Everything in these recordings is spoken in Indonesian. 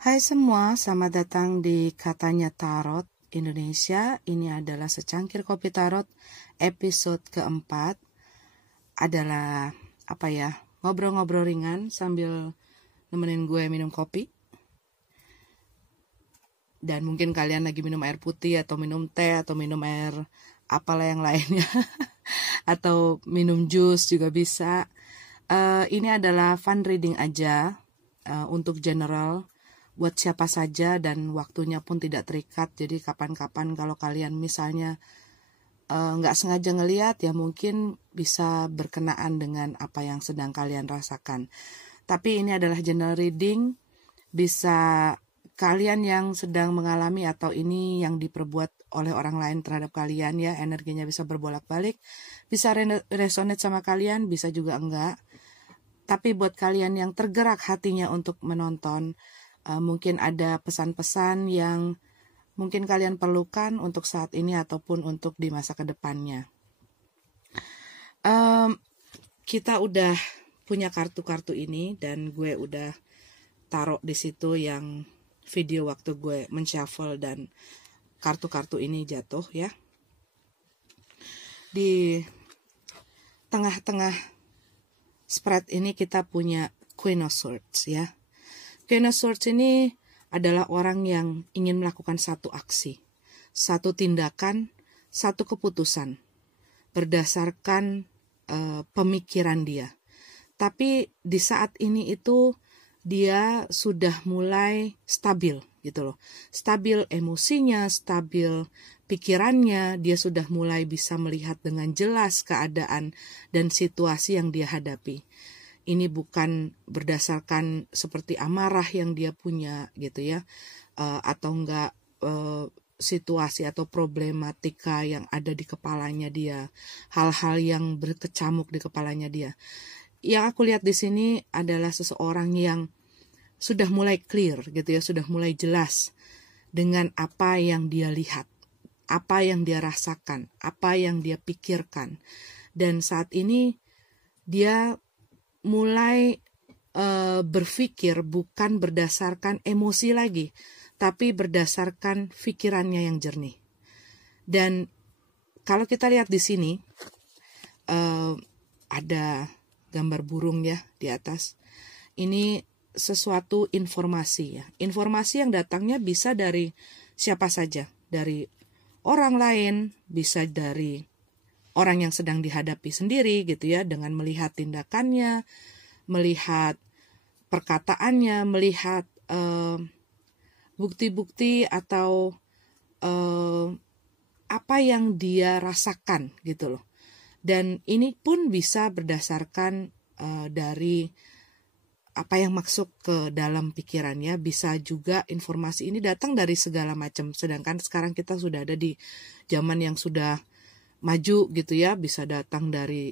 Hai semua, selamat datang di Katanya Tarot Indonesia. Ini adalah secangkir kopi tarot episode keempat. Adalah ngobrol-ngobrol ringan sambil nemenin gue minum kopi. Dan mungkin kalian lagi minum air putih atau minum teh atau minum air apalah yang lainnya. Atau minum jus juga bisa. Ini adalah fun reading aja untuk general. Buat siapa saja dan waktunya pun tidak terikat. Jadi kapan-kapan kalau kalian misalnya nggak sengaja ngeliat, ya mungkin bisa berkenaan dengan apa yang sedang kalian rasakan. Tapi ini adalah general reading. Bisa kalian yang sedang mengalami atau ini yang diperbuat oleh orang lain terhadap kalian, ya energinya bisa berbolak-balik. Bisa resonate sama kalian, bisa juga enggak. Tapi buat kalian yang tergerak hatinya untuk menonton, mungkin ada pesan-pesan yang mungkin kalian perlukan untuk saat ini ataupun untuk di masa kedepannya. Kita udah punya kartu-kartu ini dan gue udah taruh di situ yang video waktu gue men-shuffle dan kartu-kartu ini jatuh ya. Di tengah-tengah spread ini kita punya Queen of Swords ya. Queen of Swords ini adalah orang yang ingin melakukan satu aksi, satu tindakan, satu keputusan berdasarkan pemikiran dia. Tapi di saat ini itu dia sudah mulai stabil gitu loh. Stabil emosinya, stabil pikirannya, dia sudah mulai bisa melihat dengan jelas keadaan dan situasi yang dia hadapi. Ini bukan berdasarkan seperti amarah yang dia punya gitu ya, atau enggak situasi atau problematika yang ada di kepalanya dia, hal-hal yang berkecamuk di kepalanya dia. Yang aku lihat di sini adalah seseorang yang sudah mulai clear gitu ya, sudah mulai jelas dengan apa yang dia lihat, apa yang dia rasakan, apa yang dia pikirkan. Dan saat ini dia mulai berpikir bukan berdasarkan emosi lagi, tapi berdasarkan pikirannya yang jernih. Dan kalau kita lihat di sini ada gambar burung ya di atas. Ini sesuatu informasi ya. Informasi yang datangnya bisa dari siapa saja, dari orang lain, bisa dari orang yang sedang dihadapi sendiri gitu ya, dengan melihat tindakannya, melihat perkataannya, melihat bukti-bukti atau apa yang dia rasakan gitu loh. Dan ini pun bisa berdasarkan dari apa yang masuk ke dalam pikirannya. Bisa juga informasi ini datang dari segala macam. Sedangkan sekarang kita sudah ada di zaman yang sudah maju gitu ya, bisa datang dari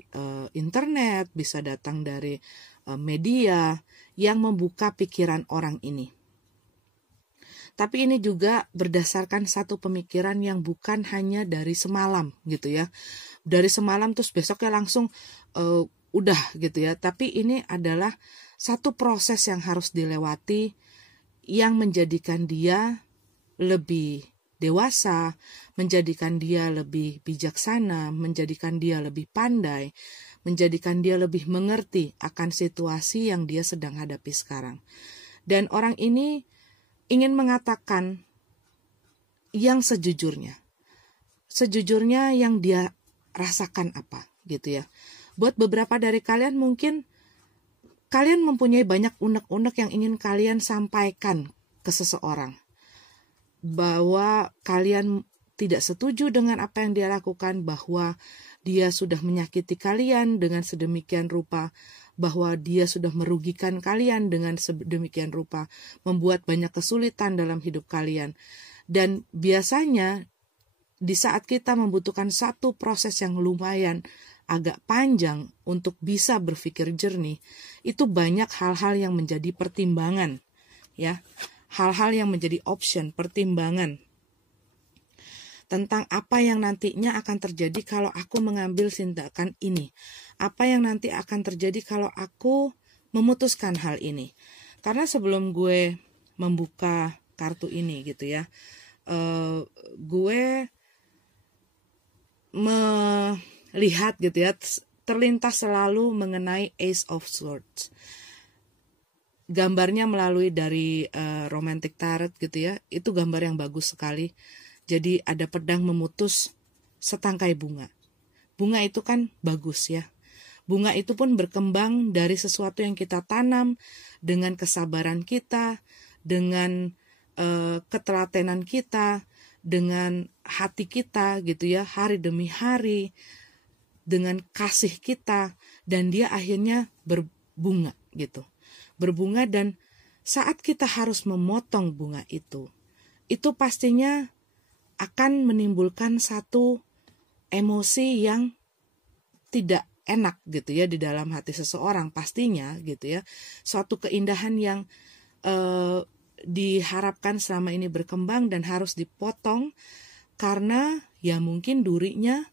internet, bisa datang dari media yang membuka pikiran orang ini. Tapi ini juga berdasarkan satu pemikiran yang bukan hanya dari semalam gitu ya. Dari semalam terus besoknya langsung udah gitu ya. Tapi ini adalah satu proses yang harus dilewati yang menjadikan dia lebih dewasa, menjadikan dia lebih bijaksana, menjadikan dia lebih pandai, menjadikan dia lebih mengerti akan situasi yang dia sedang hadapi sekarang. Dan orang ini ingin mengatakan yang sejujurnya. Sejujurnya yang dia rasakan apa gitu ya. Buat beberapa dari kalian mungkin kalian mempunyai banyak unek-unek yang ingin kalian sampaikan ke seseorang. Bahwa kalian tidak setuju dengan apa yang dia lakukan, bahwa dia sudah menyakiti kalian dengan sedemikian rupa, bahwa dia sudah merugikan kalian dengan sedemikian rupa, membuat banyak kesulitan dalam hidup kalian. Dan biasanya di saat kita membutuhkan satu proses yang lumayan agak panjang untuk bisa berpikir jernih, itu banyak hal-hal yang menjadi pertimbangan, ya. Hal-hal yang menjadi option, pertimbangan tentang apa yang nantinya akan terjadi kalau aku mengambil tindakan ini. Apa yang nanti akan terjadi kalau aku memutuskan hal ini. Karena sebelum gue membuka kartu ini gitu ya. Gue melihat gitu ya, terlintas selalu mengenai Ace of Swords. Gambarnya melalui dari Romantic Tarot gitu ya, itu gambar yang bagus sekali. Jadi ada pedang memutus setangkai bunga. Bunga itu kan bagus ya. Bunga itu pun berkembang dari sesuatu yang kita tanam dengan kesabaran kita, dengan ketelatenan kita, dengan hati kita gitu ya, hari demi hari, dengan kasih kita, dan dia akhirnya berbunga gitu. Berbunga, dan saat kita harus memotong bunga itu pastinya akan menimbulkan satu emosi yang tidak enak gitu ya di dalam hati seseorang pastinya gitu ya. Suatu keindahan yang diharapkan selama ini berkembang dan harus dipotong karena ya mungkin durinya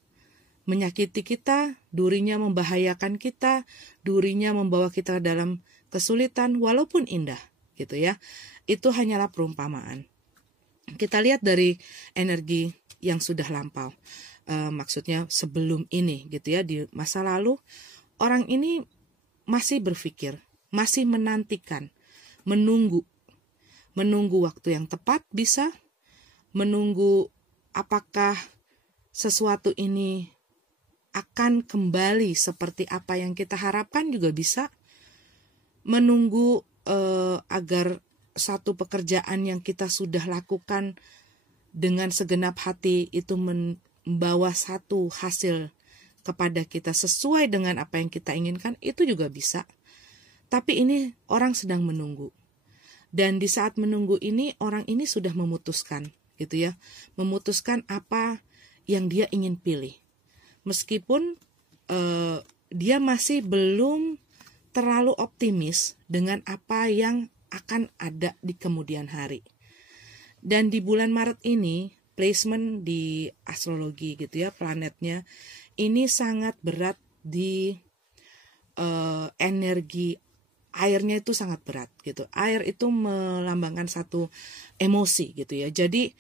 menyakiti kita, durinya membahayakan kita, durinya membawa kita dalam kesulitan walaupun indah gitu ya. Itu hanyalah perumpamaan. Kita lihat dari energi yang sudah lampau. Maksudnya sebelum ini gitu ya, di masa lalu orang ini masih berpikir, masih menantikan, menunggu waktu yang tepat, bisa menunggu apakah sesuatu ini akan kembali seperti apa yang kita harapkan, juga bisa menunggu agar satu pekerjaan yang kita sudah lakukan dengan segenap hati itu membawa satu hasil kepada kita sesuai dengan apa yang kita inginkan, itu juga bisa. Tapi ini orang sedang menunggu. Dan di saat menunggu ini, orang ini sudah memutuskan gitu ya. Memutuskan apa yang dia ingin pilih. Meskipun dia masih belum terlalu optimis dengan apa yang akan ada di kemudian hari. Dan di bulan Maret ini, placement di astrologi gitu ya, planetnya ini sangat berat di energi airnya, itu sangat berat gitu. Air itu melambangkan satu emosi gitu ya. Jadi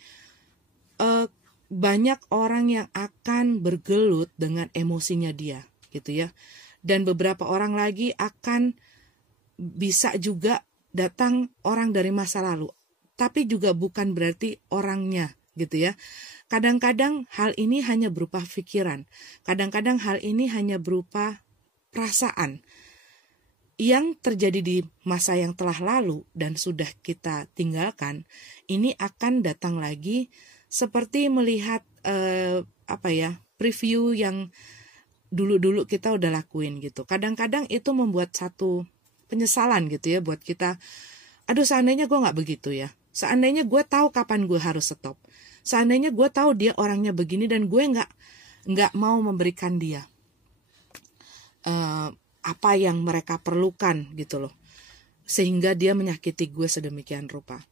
banyak orang yang akan bergelut dengan emosinya dia gitu ya. Dan beberapa orang lagi akan bisa juga datang orang dari masa lalu, tapi juga bukan berarti orangnya gitu ya. Kadang-kadang hal ini hanya berupa pikiran, kadang-kadang hal ini hanya berupa perasaan yang terjadi di masa yang telah lalu dan sudah kita tinggalkan. Ini akan datang lagi seperti melihat preview yang dulu-dulu kita udah lakuin gitu. Kadang-kadang itu membuat satu penyesalan gitu ya buat kita. Aduh, seandainya gue gak begitu ya. Seandainya gue tahu kapan gue harus stop. Seandainya gue tahu dia orangnya begini dan gue gak mau memberikan dia apa yang mereka perlukan gitu loh. Sehingga dia menyakiti gue sedemikian rupa.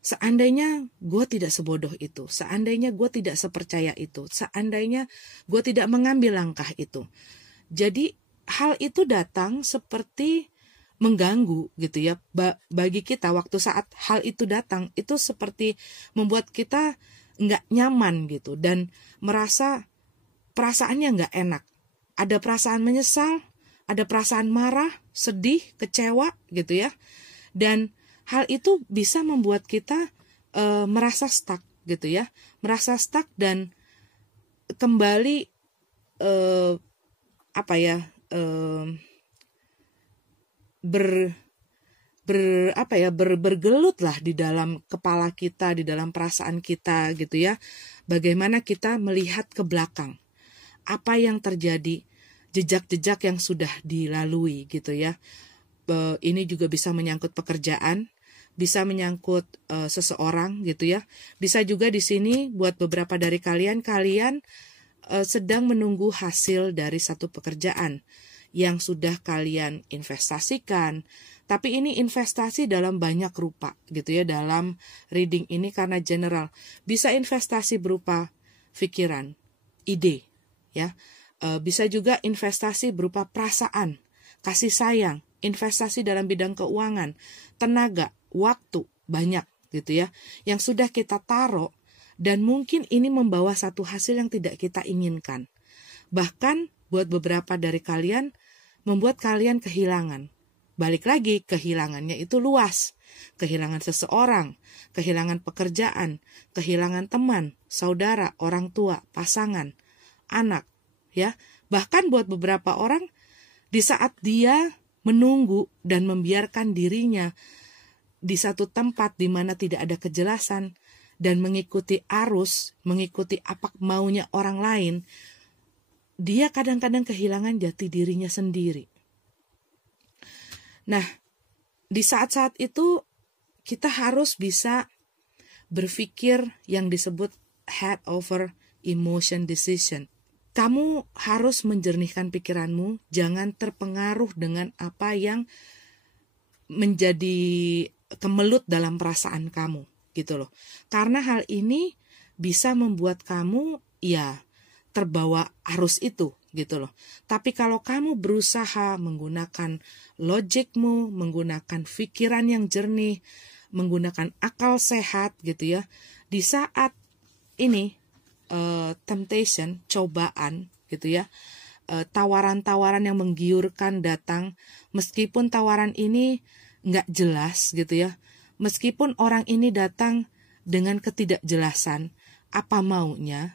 Seandainya gue tidak sebodoh itu, seandainya gue tidak sepercaya itu, seandainya gue tidak mengambil langkah itu. Jadi hal itu datang seperti mengganggu gitu ya. Bagi kita waktu saat hal itu datang, itu seperti membuat kita nggak nyaman gitu. Dan merasa perasaannya nggak enak. Ada perasaan menyesal, ada perasaan marah, sedih, kecewa gitu ya. Dan hal itu bisa membuat kita merasa stuck gitu ya. Merasa stuck dan kembali bergelut lah di dalam kepala kita, di dalam perasaan kita gitu ya. Bagaimana kita melihat ke belakang. Apa yang terjadi, jejak-jejak yang sudah dilalui gitu ya. Ini juga bisa menyangkut pekerjaan, bisa menyangkut seseorang gitu ya. Bisa juga di sini buat beberapa dari kalian sedang menunggu hasil dari satu pekerjaan yang sudah kalian investasikan. Tapi ini investasi dalam banyak rupa gitu ya dalam reading ini karena general. Bisa investasi berupa pikiran, ide ya. Bisa juga investasi berupa perasaan, kasih sayang, investasi dalam bidang keuangan, tenaga, waktu, banyak gitu ya, yang sudah kita taruh dan mungkin ini membawa satu hasil yang tidak kita inginkan. Bahkan buat beberapa dari kalian membuat kalian kehilangan. Balik lagi, kehilangannya itu luas. Kehilangan seseorang, kehilangan pekerjaan, kehilangan teman, saudara, orang tua, pasangan, anak, ya. Bahkan buat beberapa orang, di saat dia menunggu dan membiarkan dirinya di satu tempat di mana tidak ada kejelasan dan mengikuti arus, mengikuti apa maunya orang lain, dia kadang-kadang kehilangan jati dirinya sendiri. Nah, di saat-saat itu kita harus bisa berpikir yang disebut head over emotion decision. Kamu harus menjernihkan pikiranmu, jangan terpengaruh dengan apa yang menjadi kemelut dalam perasaan kamu, gitu loh. Karena hal ini bisa membuat kamu ya terbawa arus itu, gitu loh. Tapi kalau kamu berusaha menggunakan logikmu, menggunakan pikiran yang jernih, menggunakan akal sehat gitu ya, di saat ini temptation, cobaan gitu ya, tawaran-tawaran yang menggiurkan datang, meskipun tawaran ini nggak jelas gitu ya, meskipun orang ini datang dengan ketidakjelasan apa maunya,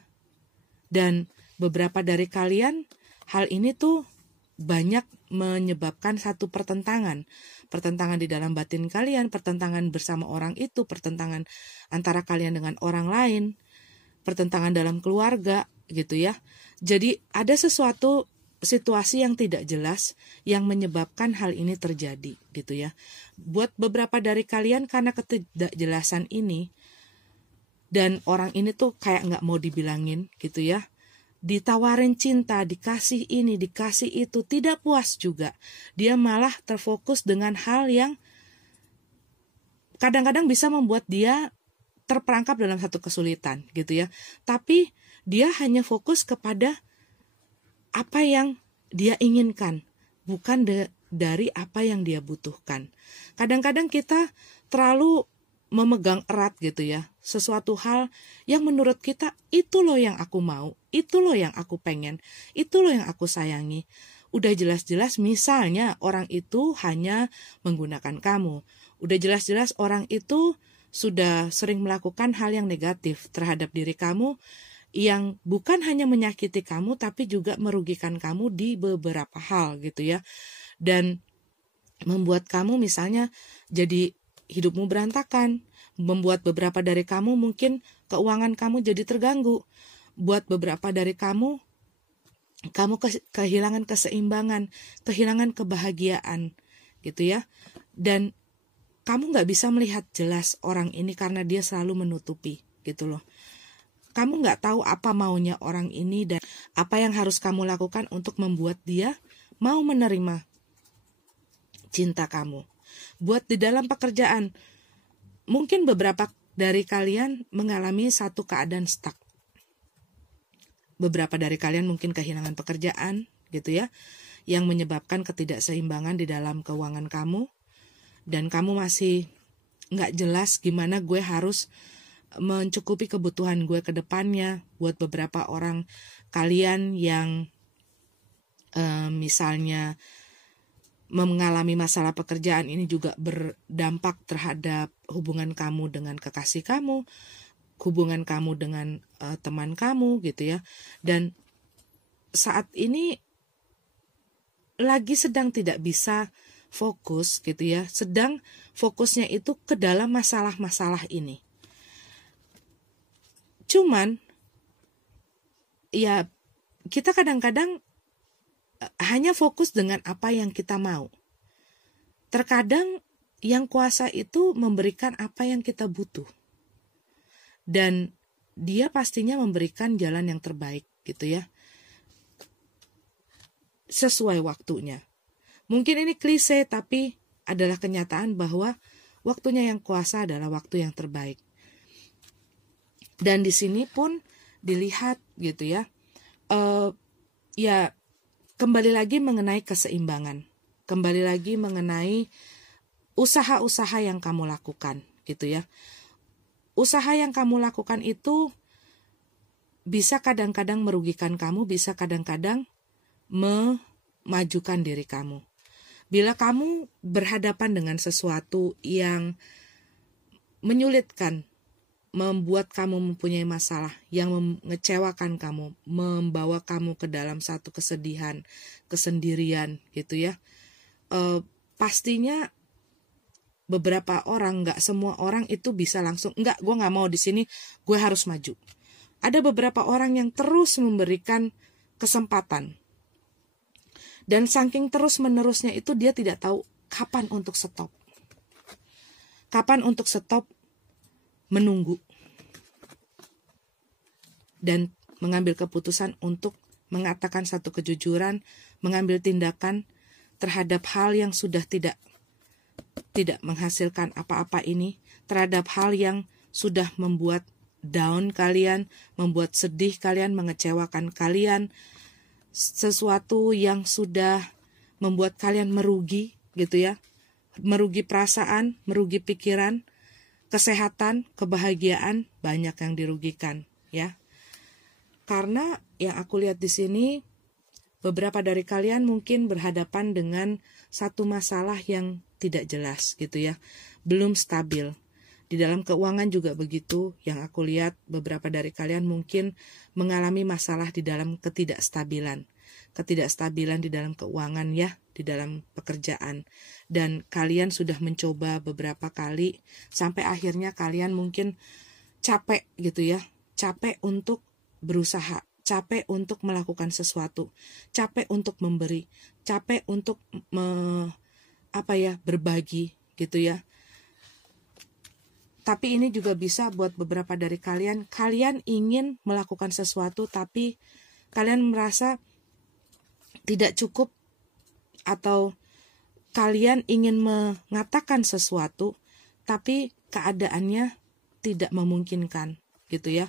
dan beberapa dari kalian hal ini tuh banyak menyebabkan satu pertentangan di dalam batin kalian, pertentangan bersama orang itu, pertentangan antara kalian dengan orang lain, pertentangan dalam keluarga gitu ya. Jadi ada sesuatu situasi yang tidak jelas yang menyebabkan hal ini terjadi gitu ya. Buat beberapa dari kalian karena ketidakjelasan ini dan orang ini tuh kayak nggak mau dibilangin gitu ya, ditawarin cinta, dikasih ini, dikasih itu, tidak puas juga. Dia malah terfokus dengan hal yang kadang-kadang bisa membuat dia terperangkap dalam satu kesulitan gitu ya. Tapi dia hanya fokus kepada apa yang dia inginkan, bukan dari apa yang dia butuhkan. Kadang-kadang kita terlalu memegang erat gitu ya, sesuatu hal yang menurut kita itu loh yang aku mau, itu loh yang aku pengen, itu loh yang aku sayangi. Udah jelas-jelas misalnya orang itu hanya menggunakan kamu, udah jelas-jelas orang itu sudah sering melakukan hal yang negatif terhadap diri kamu, yang bukan hanya menyakiti kamu tapi juga merugikan kamu di beberapa hal gitu ya, dan membuat kamu misalnya jadi hidupmu berantakan, membuat beberapa dari kamu mungkin keuangan kamu jadi terganggu, buat beberapa dari kamu kehilangan keseimbangan, kehilangan kebahagiaan gitu ya, dan kamu nggak bisa melihat jelas orang ini karena dia selalu menutupi gitu loh. Kamu nggak tahu apa maunya orang ini dan apa yang harus kamu lakukan untuk membuat dia mau menerima cinta kamu. Buat di dalam pekerjaan, mungkin beberapa dari kalian mengalami satu keadaan stuck. Beberapa dari kalian mungkin kehilangan pekerjaan gitu ya, yang menyebabkan ketidakseimbangan di dalam keuangan kamu. Dan kamu masih nggak jelas gimana gue harus mencukupi kebutuhan gue ke depannya. Buat beberapa orang kalian yang misalnya mengalami masalah pekerjaan, ini juga berdampak terhadap hubungan kamu dengan kekasih kamu, hubungan kamu dengan teman kamu gitu ya. Dan saat ini lagi sedang tidak bisa fokus gitu ya, sedang fokusnya itu ke dalam masalah-masalah ini. Cuman ya kita kadang-kadang hanya fokus dengan apa yang kita mau. Terkadang yang kuasa itu memberikan apa yang kita butuh, dan dia pastinya memberikan jalan yang terbaik gitu ya, sesuai waktunya. Mungkin ini klise, tapi adalah kenyataan bahwa waktunya yang kuasa adalah waktu yang terbaik. Dan di sini pun dilihat gitu ya, ya kembali lagi mengenai keseimbangan, kembali lagi mengenai usaha-usaha yang kamu lakukan gitu ya. Usaha yang kamu lakukan itu bisa kadang-kadang merugikan kamu, bisa kadang-kadang memajukan diri kamu. Bila kamu berhadapan dengan sesuatu yang menyulitkan, membuat kamu mempunyai masalah, yang mengecewakan kamu, membawa kamu ke dalam satu kesedihan, kesendirian gitu ya. Pastinya beberapa orang, nggak semua orang itu bisa langsung, enggak, gue nggak mau di sini, gue harus maju. Ada beberapa orang yang terus memberikan kesempatan. Dan saking terus-menerusnya itu dia tidak tahu kapan untuk stop. Kapan untuk stop menunggu. Dan mengambil keputusan untuk mengatakan satu kejujuran, mengambil tindakan terhadap hal yang sudah tidak menghasilkan apa-apa ini, terhadap hal yang sudah membuat down kalian, membuat sedih kalian, mengecewakan kalian, sesuatu yang sudah membuat kalian merugi gitu ya, merugi perasaan, merugi pikiran, kesehatan, kebahagiaan, banyak yang dirugikan ya. Karena yang aku lihat di sini, beberapa dari kalian mungkin berhadapan dengan satu masalah yang tidak jelas gitu ya, belum stabil. Di dalam keuangan juga begitu, yang aku lihat beberapa dari kalian mungkin mengalami masalah di dalam ketidakstabilan di dalam keuangan ya, di dalam pekerjaan. Dan kalian sudah mencoba beberapa kali, sampai akhirnya kalian mungkin capek gitu ya, capek untuk berusaha, capek untuk melakukan sesuatu, capek untuk memberi, capek untuk berbagi gitu ya. Tapi ini juga bisa buat beberapa dari kalian ingin melakukan sesuatu tapi kalian merasa tidak cukup, atau kalian ingin mengatakan sesuatu tapi keadaannya tidak memungkinkan gitu ya.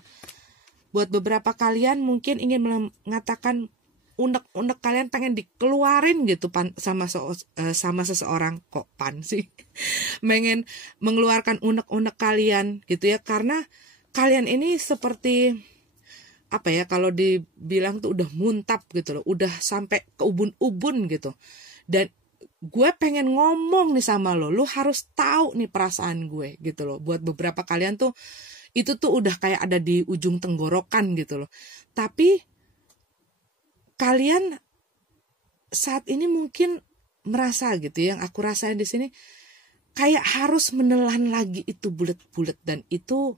Buat beberapa kalian mungkin ingin mengatakan unek-unek kalian pengen dikeluarin gitu sama seseorang, kok pan sih pengen mengeluarkan unek-unek kalian gitu ya, karena kalian ini seperti kalau dibilang tuh udah muntap gitu loh, udah sampai ke ubun-ubun gitu. Dan gue pengen ngomong nih sama lo harus tahu nih perasaan gue gitu loh. Buat beberapa kalian tuh itu tuh udah kayak ada di ujung tenggorokan gitu loh. Tapi kalian saat ini mungkin merasa gitu, yang aku rasain di sini kayak harus menelan lagi itu bulet-bulet, dan itu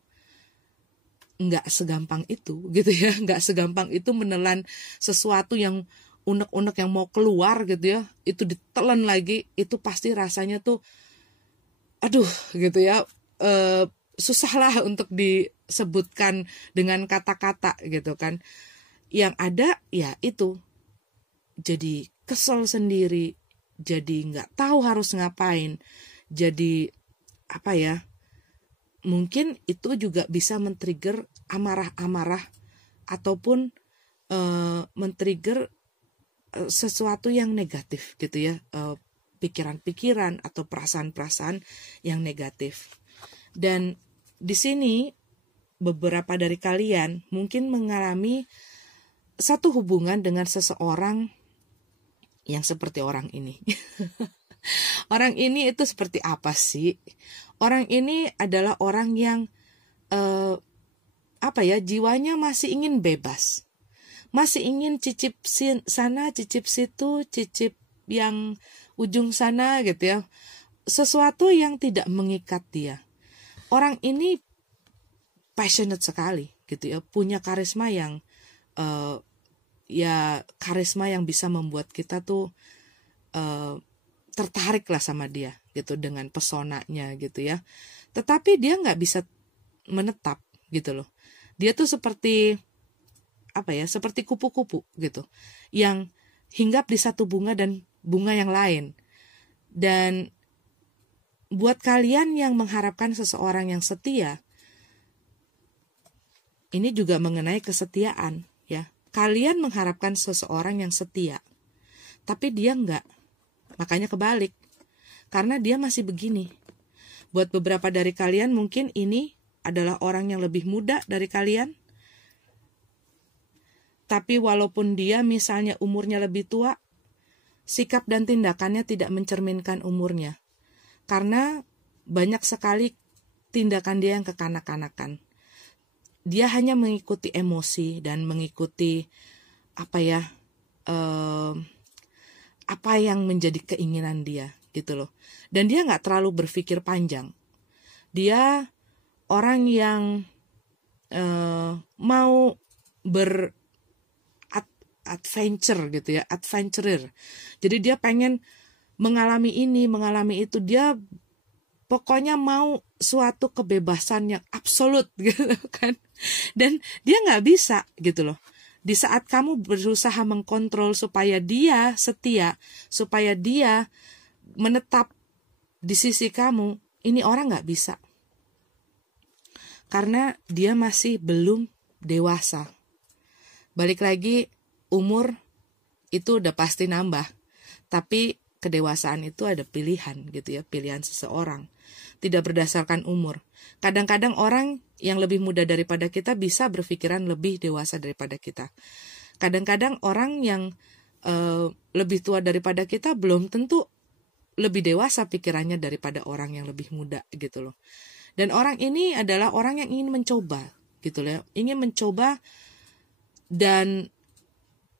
nggak segampang itu gitu ya, nggak segampang itu menelan sesuatu yang unek-unek yang mau keluar gitu ya, itu ditelan lagi, itu pasti rasanya tuh aduh gitu ya, susah lah untuk disebutkan dengan kata-kata gitu kan. Yang ada ya itu jadi kesel sendiri, jadi nggak tahu harus ngapain, jadi mungkin itu juga bisa men-trigger amarah-amarah ataupun men-trigger sesuatu yang negatif gitu ya, pikiran-pikiran atau perasaan-perasaan yang negatif. Dan di sini beberapa dari kalian mungkin mengalami satu hubungan dengan seseorang yang seperti orang ini. Orang ini itu seperti apa sih? Orang ini adalah orang yang jiwanya masih ingin bebas. Masih ingin cicip sana, cicip situ, cicip yang ujung sana gitu ya. Sesuatu yang tidak mengikat dia. Orang ini passionate sekali gitu ya, punya karisma yang karisma yang bisa membuat kita tuh tertarik lah sama dia gitu, dengan pesonanya gitu ya. Tetapi dia nggak bisa menetap gitu loh. Dia tuh seperti seperti kupu-kupu gitu, yang hinggap di satu bunga dan bunga yang lain. Dan buat kalian yang mengharapkan seseorang yang setia, ini juga mengenai kesetiaan ya. Kalian mengharapkan seseorang yang setia, tapi dia enggak. Makanya kebalik. Karena dia masih begini. Buat beberapa dari kalian mungkin ini adalah orang yang lebih muda dari kalian. Tapi walaupun dia misalnya umurnya lebih tua, sikap dan tindakannya tidak mencerminkan umurnya. Karena banyak sekali tindakan dia yang kekanak-kanakan. Dia hanya mengikuti emosi dan mengikuti apa yang menjadi keinginan dia gitu loh. Dan dia nggak terlalu berpikir panjang. Dia orang yang mau adventure gitu ya, adventurer. Jadi dia pengen mengalami ini, mengalami itu. Dia pokoknya mau suatu kebebasan yang absolut gitu kan. Dan dia nggak bisa gitu loh. Di saat kamu berusaha mengkontrol supaya dia setia, supaya dia menetap di sisi kamu, ini orang nggak bisa. Karena dia masih belum dewasa. Balik lagi, umur itu udah pasti nambah. Tapi kedewasaan itu ada pilihan gitu ya, pilihan seseorang. Tidak berdasarkan umur. Kadang-kadang orang yang lebih muda daripada kita bisa berpikiran lebih dewasa daripada kita. Kadang-kadang orang yang lebih tua daripada kita belum tentu lebih dewasa pikirannya daripada orang yang lebih muda gitu loh. Dan orang ini adalah orang yang ingin mencoba gitu loh, ingin mencoba, dan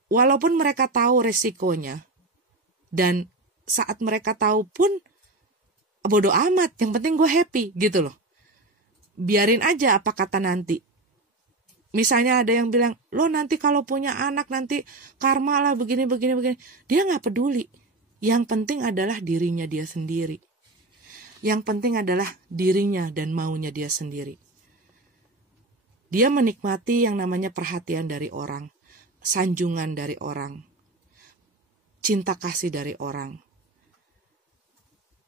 walaupun mereka tahu resikonya, dan saat mereka tahu pun bodoh amat, yang penting gue happy gitu loh. Biarin aja apa kata nanti. Misalnya ada yang bilang, lo nanti kalau punya anak nanti karma lah begini. Dia gak peduli. Yang penting adalah dirinya dia sendiri. Yang penting adalah dirinya dan maunya dia sendiri. Dia menikmati yang namanya perhatian dari orang, sanjungan dari orang, cinta kasih dari orang.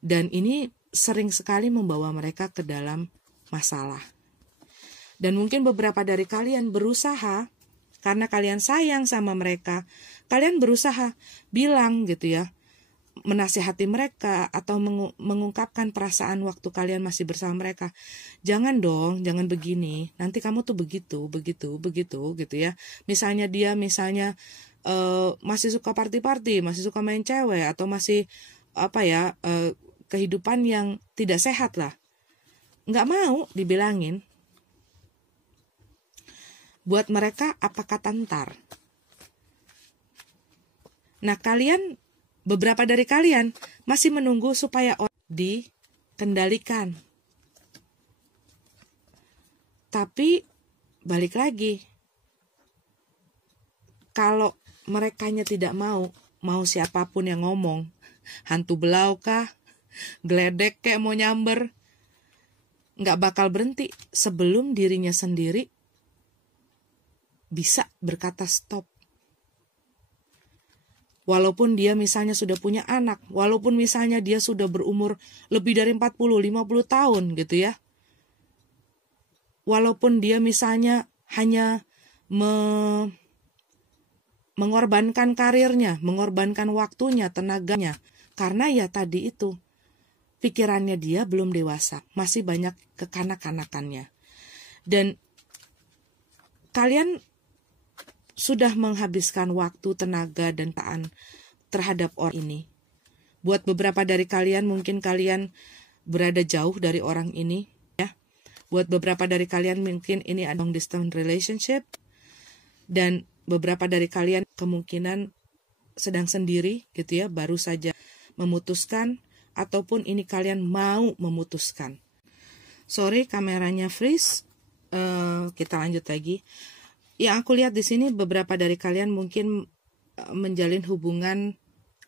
Dan ini sering sekali membawa mereka ke dalam masalah. Dan mungkin beberapa dari kalian berusaha, karena kalian sayang sama mereka, kalian berusaha bilang gitu ya, menasihati mereka atau mengungkapkan perasaan waktu kalian masih bersama mereka. Jangan dong, jangan begini. Nanti kamu tuh begitu gitu ya. Misalnya dia masih suka party-party, masih suka main cewek, atau masih kehidupan yang tidak sehat lah. Nggak mau dibilangin. Buat mereka apa kata ntar. Nah beberapa dari kalian masih menunggu supaya orang dikendalikan. Tapi balik lagi, kalau merekanya tidak mau siapapun yang ngomong, hantu belau kah, geledek kayak mau nyamber, nggak bakal berhenti sebelum dirinya sendiri bisa berkata stop. Walaupun dia misalnya sudah punya anak, walaupun misalnya dia sudah berumur lebih dari 40-50 tahun gitu ya. Walaupun dia misalnya hanya mengorbankan karirnya, mengorbankan waktunya, tenaganya. Karena ya tadi itu, pikirannya dia belum dewasa, masih banyak kekanak-kanakannya. Dan kalian sudah menghabiskan waktu, tenaga, dan taan terhadap orang ini. Buat beberapa dari kalian, mungkin kalian berada jauh dari orang ini, ya. Buat beberapa dari kalian, mungkin ini ada long distance relationship. Dan beberapa dari kalian kemungkinan sedang sendiri, gitu ya, baru saja memutuskan, ataupun ini kalian mau memutuskan. Sorry, kameranya freeze. Kita lanjut lagi. Yang aku lihat di sini beberapa dari kalian mungkin menjalin hubungan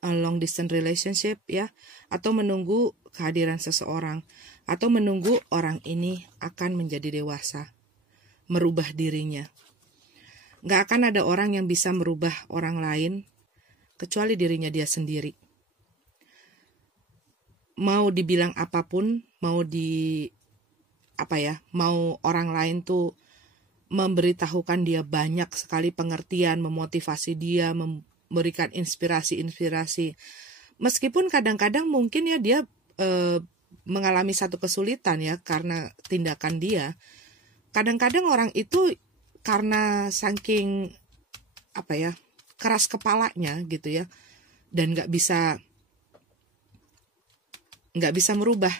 long distance relationship ya, atau menunggu kehadiran seseorang, atau menunggu orang ini akan menjadi dewasa, merubah dirinya. Gak akan ada orang yang bisa merubah orang lain kecuali dirinya dia sendiri. Mau dibilang apapun, mau orang lain tuh memberitahukan dia banyak sekali pengertian, memotivasi dia, memberikan inspirasi. Meskipun kadang-kadang mungkin ya dia mengalami satu kesulitan ya karena tindakan dia, kadang-kadang orang itu karena saking keras kepalanya gitu ya, dan nggak bisa merubah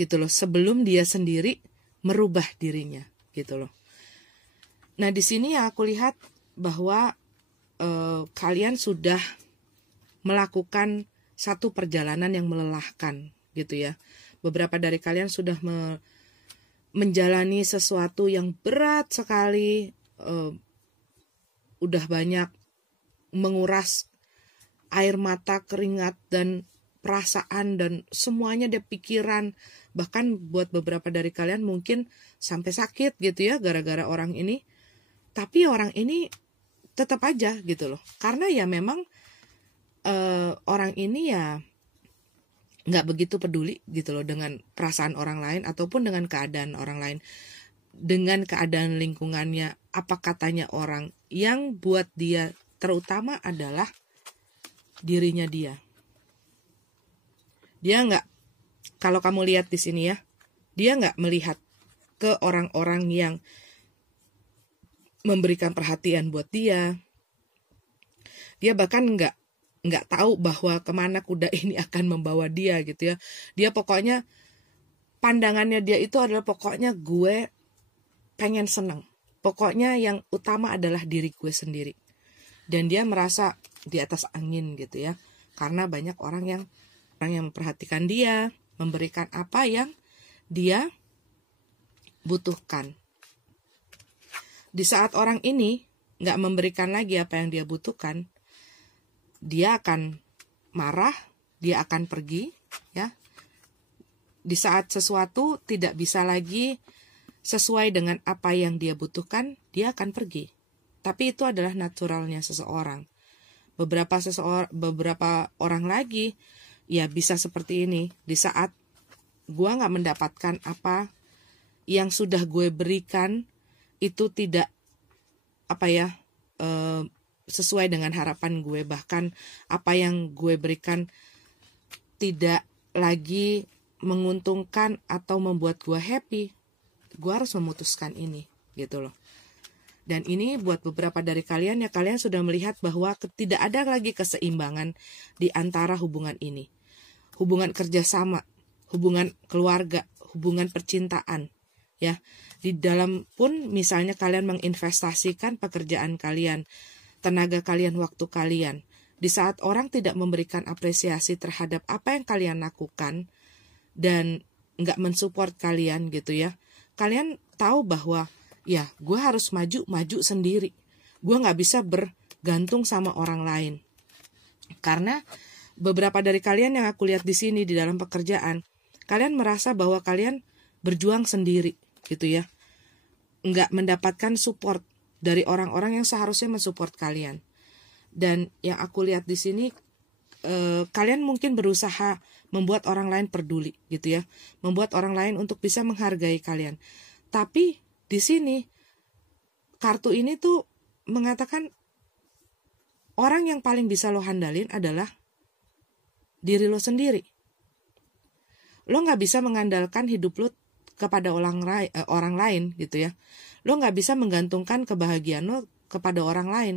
gitu loh sebelum dia sendiri merubah dirinya gitu loh. Nah di sini yang aku lihat bahwa kalian sudah melakukan satu perjalanan yang melelahkan gitu ya. Beberapa dari kalian sudah menjalani sesuatu yang berat sekali, udah banyak menguras air mata, keringat, dan perasaan, dan semuanya deh, pikiran. Bahkan buat beberapa dari kalian mungkin sampai sakit gitu ya gara-gara orang ini. Tapi orang ini tetap aja gitu loh, karena ya memang orang ini ya nggak begitu peduli gitu loh dengan perasaan orang lain ataupun dengan keadaan orang lain, dengan keadaan lingkungannya, apa katanya orang. Yang buat dia terutama adalah dirinya dia. Dia nggak, kalau kamu lihat di sini ya, dia nggak melihat ke orang-orang yang memberikan perhatian buat dia. Dia bahkan nggak tahu bahwa kemana kuda ini akan membawa dia gitu ya. Dia pokoknya pandangannya dia itu adalah pokoknya gue pengen seneng. Pokoknya yang utama adalah diri gue sendiri. Dan dia merasa di atas angin gitu ya. Karena banyak orang yang memperhatikan dia, memberikan apa yang dia butuhkan. Di saat orang ini nggak memberikan lagi apa yang dia butuhkan, dia akan marah, dia akan pergi, ya. Di saat sesuatu tidak bisa lagi sesuai dengan apa yang dia butuhkan, dia akan pergi. Tapi itu adalah naturalnya seseorang. Beberapa orang lagi, ya bisa seperti ini. Di saat gua nggak mendapatkan apa yang sudah gue berikan, itu tidak sesuai dengan harapan gue, bahkan apa yang gue berikan tidak lagi menguntungkan atau membuat gue happy, gue harus memutuskan ini gitu loh. Dan ini buat beberapa dari kalian ya, kalian sudah melihat bahwa tidak ada lagi keseimbangan di antara hubungan ini, hubungan kerjasama, hubungan keluarga, hubungan percintaan ya. Di dalam pun misalnya kalian menginvestasikan pekerjaan kalian, tenaga kalian, waktu kalian. Di saat orang tidak memberikan apresiasi terhadap apa yang kalian lakukan dan nggak mensupport kalian gitu ya, kalian tahu bahwa ya gue harus maju sendiri. Gue nggak bisa bergantung sama orang lain. Karena beberapa dari kalian yang aku lihat di sini di dalam pekerjaan, kalian merasa bahwa kalian berjuang sendiri gitu ya, nggak mendapatkan support dari orang-orang yang seharusnya mensupport kalian. Dan yang aku lihat di sini, kalian mungkin berusaha membuat orang lain peduli gitu ya, membuat orang lain untuk bisa menghargai kalian. Tapi di sini kartu ini tuh mengatakan orang yang paling bisa lo handalin adalah diri lo sendiri. Lo nggak bisa mengandalkan hidup lo kepada orang lain gitu ya. Lo nggak bisa menggantungkan kebahagiaan lo kepada orang lain.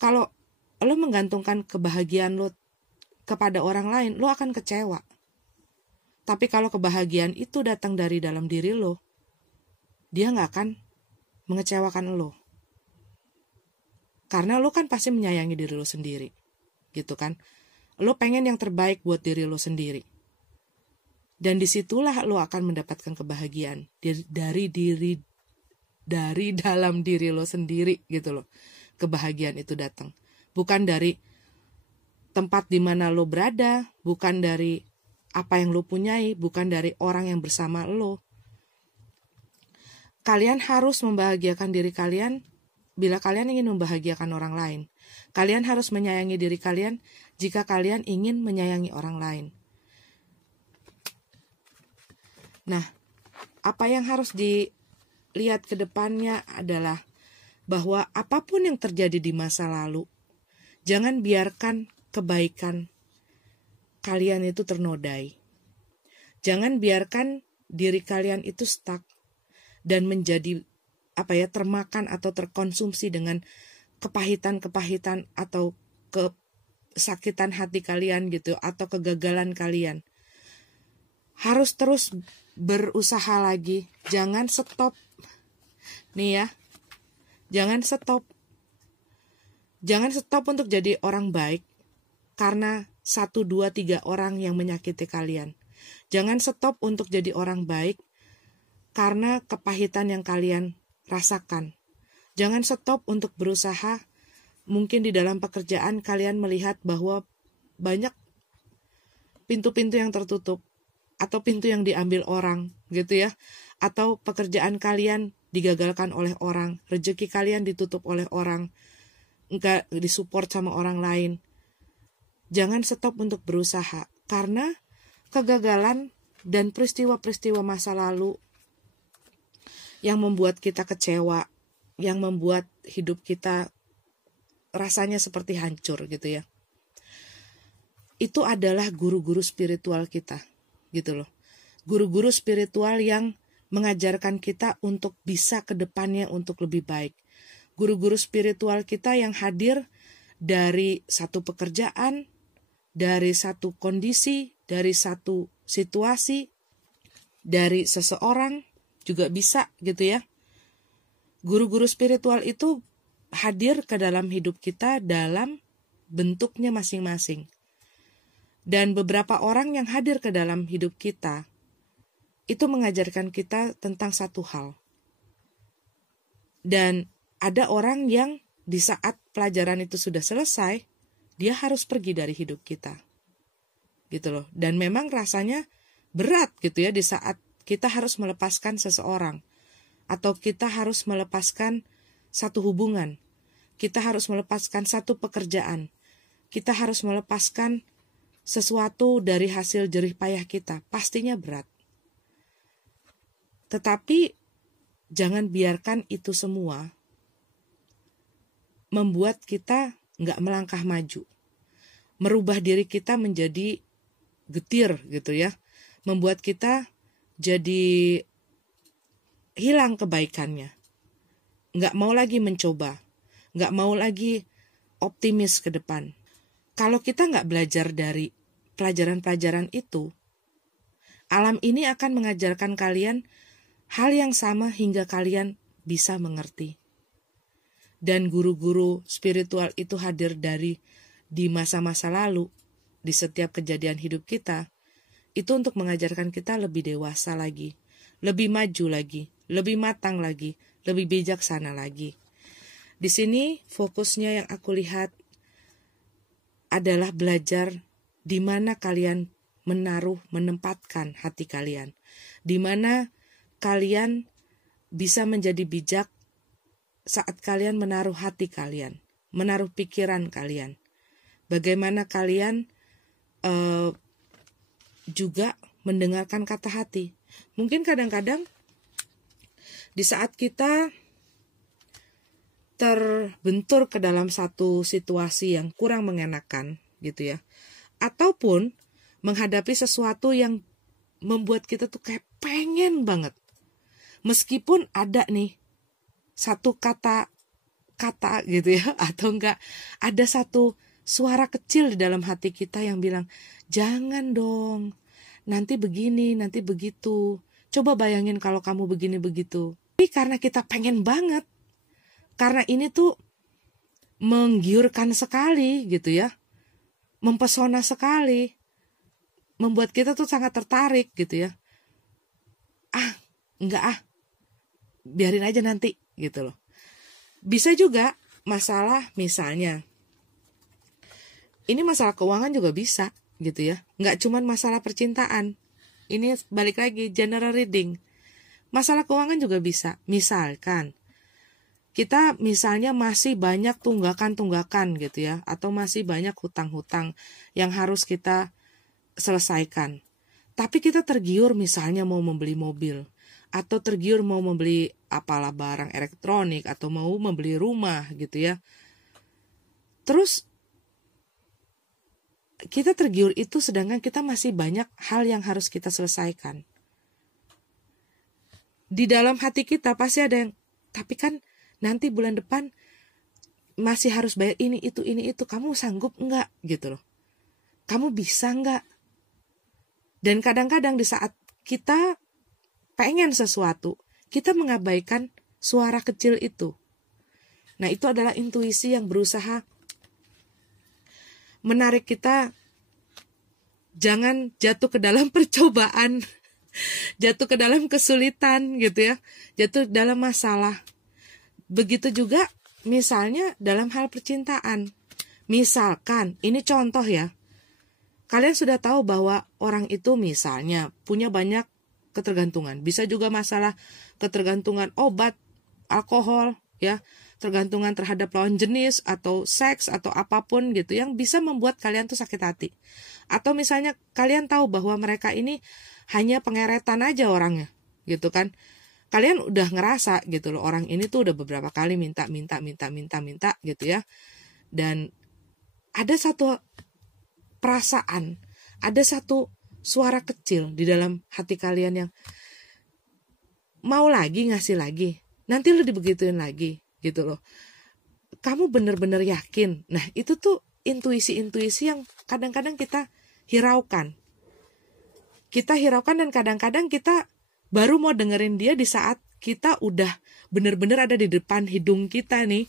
Kalau lo menggantungkan kebahagiaan lo kepada orang lain, lo akan kecewa. Tapi kalau kebahagiaan itu datang dari dalam diri lo, dia nggak akan mengecewakan lo. Karena lo kan pasti menyayangi diri lo sendiri, gitu kan. Lo pengen yang terbaik buat diri lo sendiri. Dan disitulah lo akan mendapatkan kebahagiaan dari dalam diri lo sendiri gitu loh. Kebahagiaan itu datang. Bukan dari tempat di mana lo berada, bukan dari apa yang lo punyai, bukan dari orang yang bersama lo. Kalian harus membahagiakan diri kalian bila kalian ingin membahagiakan orang lain. Kalian harus menyayangi diri kalian jika kalian ingin menyayangi orang lain. Nah, apa yang harus dilihat ke depannya adalah bahwa apapun yang terjadi di masa lalu, jangan biarkan kebaikan kalian itu ternodai. Jangan biarkan diri kalian itu stuck dan menjadi termakan atau terkonsumsi dengan kepahitan-kepahitan atau kesakitan hati kalian gitu, atau kegagalan kalian. Harus terus berusaha lagi, jangan stop. Nih ya, jangan stop. Jangan stop untuk jadi orang baik karena 1, 2, 3 orang yang menyakiti kalian. Jangan stop untuk jadi orang baik karena kepahitan yang kalian rasakan. Jangan stop untuk berusaha. Mungkin di dalam pekerjaan kalian melihat bahwa banyak pintu-pintu yang tertutup atau pintu yang diambil orang gitu ya. Atau pekerjaan kalian digagalkan oleh orang, rezeki kalian ditutup oleh orang, enggak disupport sama orang lain. Jangan stop untuk berusaha karena kegagalan dan peristiwa-peristiwa masa lalu yang membuat kita kecewa, yang membuat hidup kita rasanya seperti hancur gitu ya. Itu adalah guru-guru spiritual kita gitu loh. Guru-guru spiritual yang mengajarkan kita untuk bisa ke depannya untuk lebih baik. Guru-guru spiritual kita yang hadir dari satu pekerjaan, dari satu kondisi, dari satu situasi, dari seseorang juga bisa gitu ya. Guru-guru spiritual itu hadir ke dalam hidup kita dalam bentuknya masing-masing. Dan beberapa orang yang hadir ke dalam hidup kita itu mengajarkan kita tentang satu hal. Dan ada orang yang di saat pelajaran itu sudah selesai, dia harus pergi dari hidup kita. Gitu loh. Dan memang rasanya berat gitu ya di saat kita harus melepaskan seseorang. Atau kita harus melepaskan satu hubungan. Kita harus melepaskan satu pekerjaan. Kita harus melepaskan sesuatu dari hasil jerih payah kita. Pastinya berat. Tetapi jangan biarkan itu semua membuat kita nggak melangkah maju. Merubah diri kita menjadi getir gitu ya. Membuat kita jadi hilang kebaikannya. Nggak mau lagi mencoba. Nggak mau lagi optimis ke depan. Kalau kita nggak belajar dari pelajaran-pelajaran itu, alam ini akan mengajarkan kalian hal yang sama hingga kalian bisa mengerti. Dan guru-guru spiritual itu hadir di masa-masa lalu, di setiap kejadian hidup kita, itu untuk mengajarkan kita lebih dewasa lagi, lebih maju lagi, lebih matang lagi, lebih bijaksana lagi. Di sini fokusnya yang aku lihat adalah belajar di mana kalian menempatkan hati kalian, di mana kalian bisa menjadi bijak saat kalian menaruh hati kalian, menaruh pikiran kalian. Bagaimana kalian juga mendengarkan kata hati. Mungkin kadang-kadang di saat kita terbentur ke dalam satu situasi yang kurang mengenakan gitu ya, ataupun menghadapi sesuatu yang membuat kita tuh kayak pengen banget, meskipun ada nih satu kata gitu ya, atau enggak ada satu suara kecil di dalam hati kita yang bilang, jangan dong, nanti begini, nanti begitu, coba bayangin kalau kamu begini begitu. Tapi karena kita pengen banget, karena ini tuh menggiurkan sekali gitu ya, mempesona sekali, membuat kita tuh sangat tertarik gitu ya. Enggak biarin aja nanti gitu loh. Bisa juga masalah, misalnya ini masalah keuangan juga bisa gitu ya, nggak cuman masalah percintaan. Ini balik lagi general reading, masalah keuangan juga bisa. Misalkan kita misalnya masih banyak tunggakan gitu ya, atau masih banyak hutang-hutang yang harus kita selesaikan. Tapi kita tergiur misalnya mau membeli mobil, atau tergiur mau membeli apalah barang elektronik, atau mau membeli rumah gitu ya. Terus kita tergiur itu sedangkan kita masih banyak hal yang harus kita selesaikan. Di dalam hati kita pasti ada yang, tapi kan nanti bulan depan masih harus bayar ini, itu, kamu sanggup enggak? Gitu loh. Kamu bisa enggak? Dan kadang-kadang di saat kita pengen sesuatu, kita mengabaikan suara kecil itu. Nah, itu adalah intuisi yang berusaha menarik kita jangan jatuh ke dalam percobaan, jatuh ke dalam kesulitan gitu ya, jatuh dalam masalah. Begitu juga misalnya dalam hal percintaan. Misalkan, ini contoh ya, kalian sudah tahu bahwa orang itu misalnya punya banyak ketergantungan. Bisa juga masalah ketergantungan obat, alkohol, ya, tergantungan terhadap lawan jenis atau seks atau apapun gitu yang bisa membuat kalian tuh sakit hati. Atau misalnya kalian tahu bahwa mereka ini hanya pengeretan aja orangnya, gitu kan. Kalian udah ngerasa gitu loh, orang ini tuh udah beberapa kali minta gitu ya. Dan ada satu perasaan, ada satu suara kecil di dalam hati kalian yang mau lagi ngasih lagi, nanti lu dibegituin lagi gitu loh. Kamu bener-bener yakin. Nah, itu tuh intuisi-intuisi yang kadang-kadang kita hiraukan. Kita hiraukan dan kadang-kadang kita baru mau dengerin dia di saat kita udah bener-bener ada di depan hidung kita nih.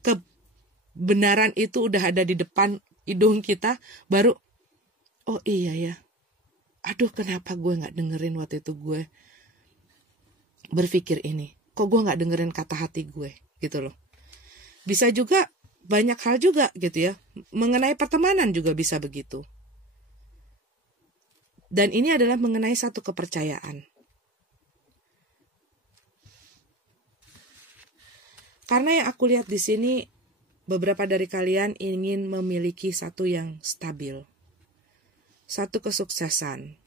Kebenaran itu udah ada di depan hidung kita, baru oh iya ya. Aduh, kenapa gue gak dengerin waktu itu gue berpikir ini. Kok gue gak dengerin kata hati gue gitu loh. Bisa juga banyak hal juga gitu ya. Mengenai pertemanan juga bisa begitu. Dan ini adalah mengenai satu kepercayaan. Karena yang aku lihat di sini, beberapa dari kalian ingin memiliki satu yang stabil. Satu kesuksesan.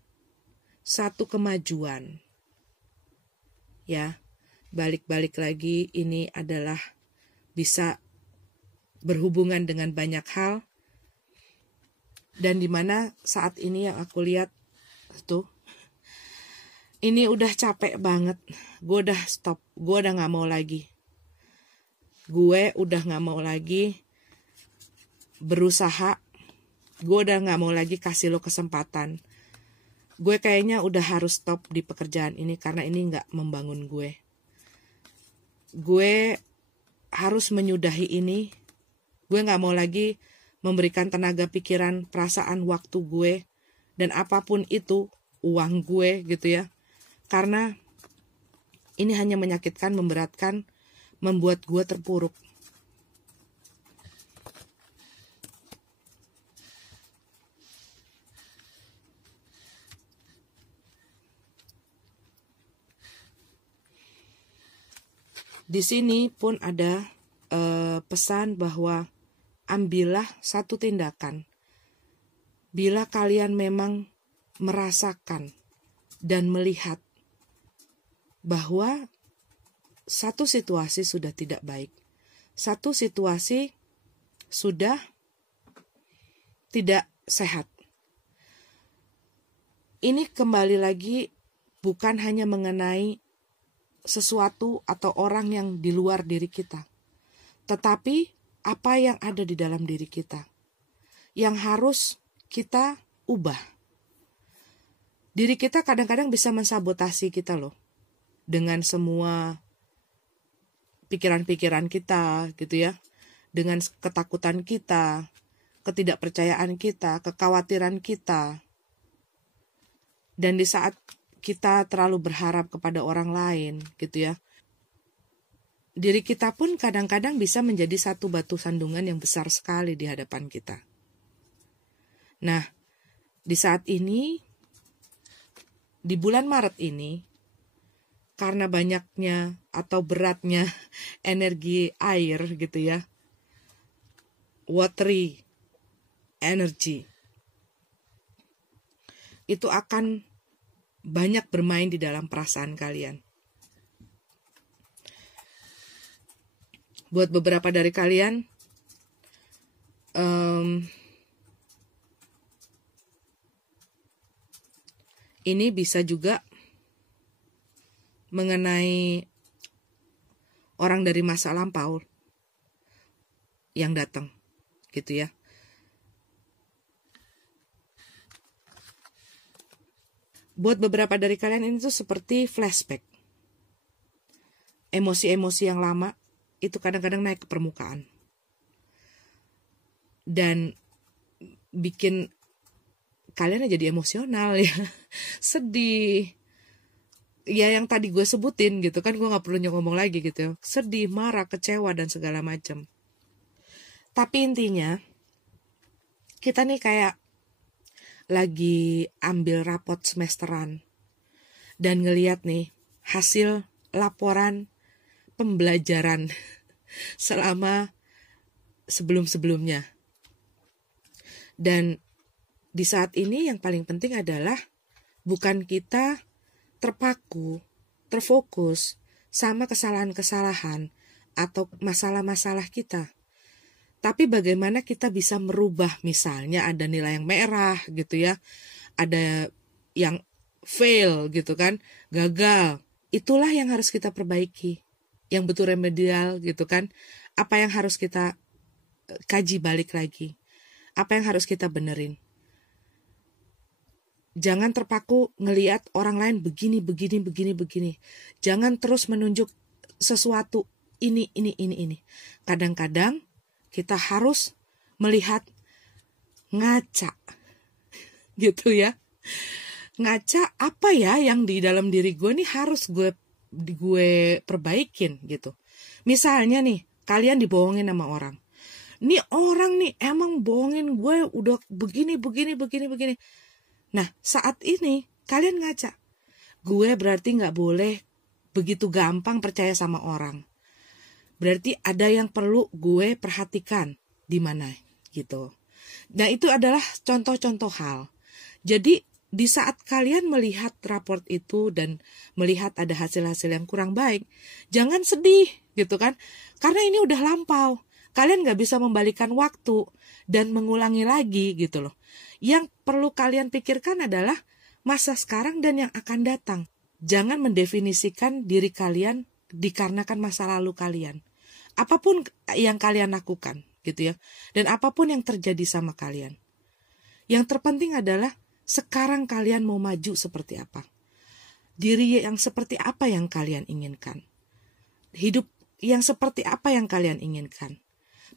Satu kemajuan. Ya, balik-balik lagi ini adalah bisa berhubungan dengan banyak hal. Dan dimana saat ini yang aku lihat tuh, ini udah capek banget. Gue udah stop, gue udah gak mau lagi. Gue udah gak mau lagi berusaha. Gue udah gak mau lagi kasih lo kesempatan. Gue kayaknya udah harus stop di pekerjaan ini karena ini gak membangun gue. Gue harus menyudahi ini. Gue gak mau lagi memberikan tenaga pikiran, perasaan, waktu gue. Dan apapun itu, uang gue gitu ya. Karena ini hanya menyakitkan, memberatkan, membuat gue terpuruk. Di sini pun ada pesan bahwa ambillah satu tindakan. Bila kalian memang merasakan dan melihat bahwa satu situasi sudah tidak baik, satu situasi sudah tidak sehat. Ini kembali lagi bukan hanya mengenai sesuatu atau orang yang di luar diri kita, tetapi apa yang ada di dalam diri kita yang harus kita ubah. Diri kita kadang-kadang bisa mensabotasi kita loh, dengan semua pikiran-pikiran kita gitu ya, dengan ketakutan kita, ketidakpercayaan kita, kekhawatiran kita. Dan di saat kita terlalu berharap kepada orang lain gitu ya, diri kita pun kadang-kadang bisa menjadi satu batu sandungan yang besar sekali di hadapan kita. Nah, di saat ini, di bulan Maret ini, karena banyaknya atau beratnya energi air gitu ya, watery energy, itu akan banyak bermain di dalam perasaan kalian. Buat beberapa dari kalian, Ini bisa juga mengenai orang dari masa lampau yang datang, gitu ya. Buat beberapa dari kalian ini tuh seperti flashback. Emosi-emosi yang lama itu kadang-kadang naik ke permukaan. Dan bikin kalian jadi emosional ya. Sedih. Ya yang tadi gue sebutin gitu kan, gue gak perlu ngomong lagi gitu. Sedih, marah, kecewa, dan segala macam. Tapi intinya, kita nih kayak lagi ambil rapot semesteran dan ngeliat nih hasil laporan pembelajaran selama sebelum-sebelumnya. Dan di saat ini yang paling penting adalah bukan kita terpaku, terfokus sama kesalahan-kesalahan atau masalah-masalah kita. Tapi bagaimana kita bisa merubah, misalnya ada nilai yang merah gitu ya, ada yang fail gitu kan, gagal. Itulah yang harus kita perbaiki, yang betul remedial gitu kan. Apa yang harus kita kaji balik lagi, apa yang harus kita benerin. Jangan terpaku ngelihat orang lain begini. Jangan terus menunjuk sesuatu ini. Kadang-kadang kita harus melihat, ngaca gitu ya. Ngaca apa ya yang di dalam diri gue nih harus gue perbaikin gitu. Misalnya nih, kalian dibohongin sama orang. Nih orang nih emang bohongin gue udah begini. Nah, saat ini kalian ngaca. Gue berarti gak boleh begitu gampang percaya sama orang. Berarti ada yang perlu gue perhatikan di mana gitu. Nah, itu adalah contoh-contoh hal. Jadi, di saat kalian melihat raport itu dan melihat ada hasil-hasil yang kurang baik, jangan sedih gitu kan. Karena ini udah lampau. Kalian gak bisa membalikan waktu dan mengulangi lagi gitu loh. Yang perlu kalian pikirkan adalah masa sekarang dan yang akan datang. Jangan mendefinisikan diri kalian dikarenakan masa lalu kalian. Apapun yang kalian lakukan gitu ya. Dan apapun yang terjadi sama kalian. Yang terpenting adalah sekarang kalian mau maju seperti apa. Diri yang seperti apa yang kalian inginkan. Hidup yang seperti apa yang kalian inginkan.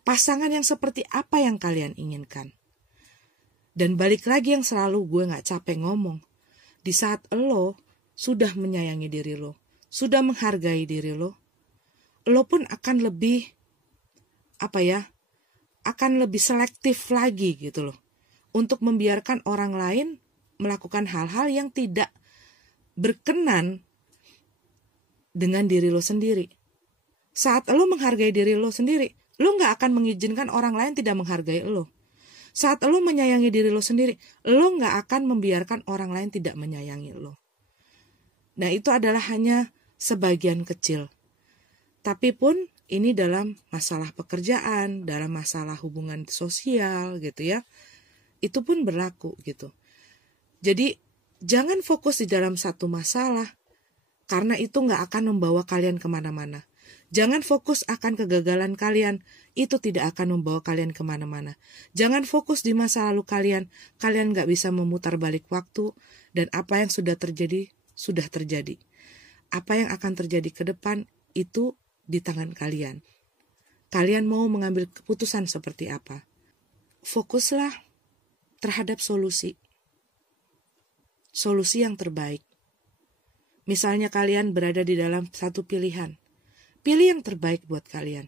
Pasangan yang seperti apa yang kalian inginkan. Dan balik lagi yang selalu gue gak capek ngomong. Di saat lo sudah menyayangi diri lo, sudah menghargai diri lo pun akan lebih, akan lebih selektif lagi gitu loh. Untuk membiarkan orang lain melakukan hal-hal yang tidak berkenan dengan diri lo sendiri. Saat lo menghargai diri lo sendiri, lo gak akan mengizinkan orang lain tidak menghargai lo. Saat lo menyayangi diri lo sendiri, lo gak akan membiarkan orang lain tidak menyayangi lo. Nah, itu adalah hanya sebagian kecil. Tapi pun ini dalam masalah pekerjaan, dalam masalah hubungan sosial gitu ya. Itu pun berlaku gitu. Jadi jangan fokus di dalam satu masalah. Karena itu gak akan membawa kalian kemana-mana. Jangan fokus akan kegagalan kalian, itu tidak akan membawa kalian kemana-mana. Jangan fokus di masa lalu kalian gak bisa memutar balik waktu, dan apa yang sudah terjadi, sudah terjadi. Apa yang akan terjadi ke depan, itu di tangan kalian. Kalian mau mengambil keputusan seperti apa? Fokuslah terhadap solusi. Solusi yang terbaik. Misalnya kalian berada di dalam satu pilihan. Pilih yang terbaik buat kalian.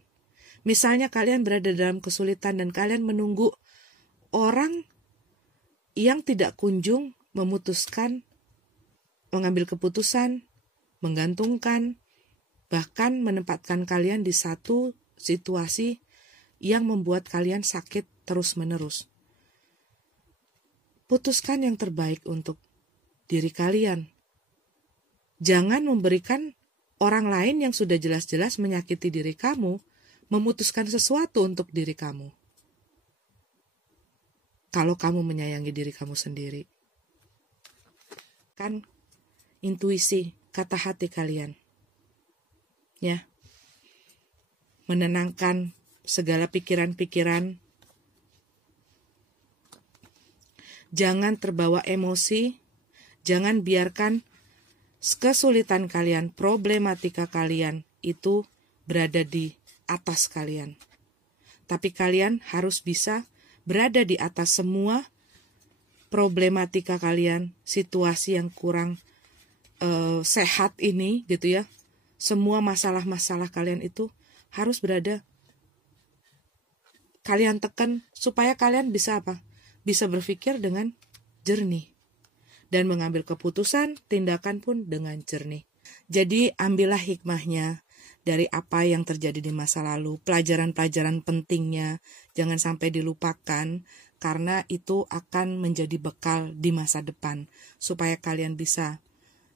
Misalnya kalian berada dalam kesulitan dan kalian menunggu orang yang tidak kunjung memutuskan, mengambil keputusan, menggantungkan, bahkan menempatkan kalian di satu situasi yang membuat kalian sakit terus-menerus. Putuskan yang terbaik untuk diri kalian. Jangan memberikan orang lain yang sudah jelas-jelas menyakiti diri kamu, memutuskan sesuatu untuk diri kamu. Kalau kamu menyayangi diri kamu sendiri. mendengarkan intuisi, kata hati kalian. Ya. Menenangkan segala pikiran-pikiran. Jangan terbawa emosi, jangan biarkan kesulitan kalian, problematika kalian itu berada di atas kalian. Tapi kalian harus bisa berada di atas semua problematika kalian, situasi yang kurang sehat ini gitu ya. Semua masalah-masalah kalian itu harus berada, kalian tekan supaya kalian bisa apa? Bisa berpikir dengan jernih. Dan mengambil keputusan, tindakan pun dengan jernih. Jadi ambillah hikmahnya dari apa yang terjadi di masa lalu. Pelajaran-pelajaran pentingnya jangan sampai dilupakan. Karena itu akan menjadi bekal di masa depan. Supaya kalian bisa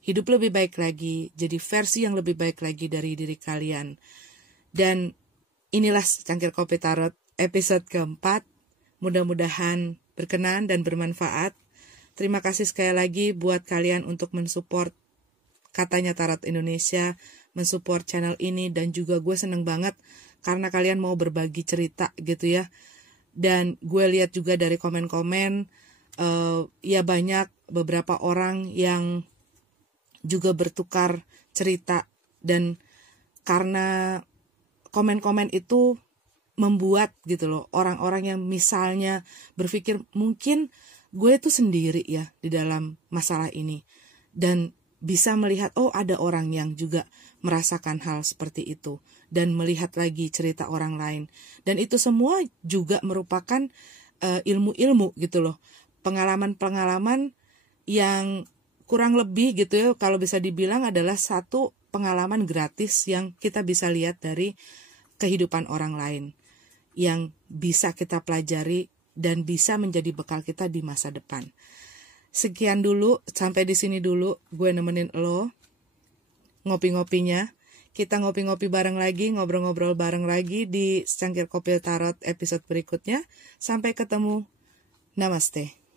hidup lebih baik lagi. Jadi versi yang lebih baik lagi dari diri kalian. Dan inilah Cangkir Kopi Tarot episode keempat. Mudah-mudahan berkenan dan bermanfaat. Terima kasih sekali lagi buat kalian untuk mensupport Katanya Tarot Indonesia, mensupport channel ini, dan juga gue seneng banget karena kalian mau berbagi cerita gitu ya. Dan gue lihat juga dari komen-komen, ya banyak beberapa orang yang juga bertukar cerita, dan karena komen-komen itu membuat gitu loh orang-orang yang misalnya berpikir mungkin gue tuh sendiri ya di dalam masalah ini, dan bisa melihat oh ada orang yang juga merasakan hal seperti itu dan melihat lagi cerita orang lain, dan itu semua juga merupakan ilmu-ilmu gitu loh, pengalaman-pengalaman yang kurang lebih gitu ya, kalau bisa dibilang adalah satu pengalaman gratis yang kita bisa lihat dari kehidupan orang lain yang bisa kita pelajari dan bisa menjadi bekal kita di masa depan. Sekian dulu, sampai di sini dulu gue nemenin lo ngopi-ngopinya. Kita ngopi-ngopi bareng lagi, ngobrol-ngobrol bareng lagi di Cangkir Kopi Tarot episode berikutnya. Sampai ketemu. Namaste.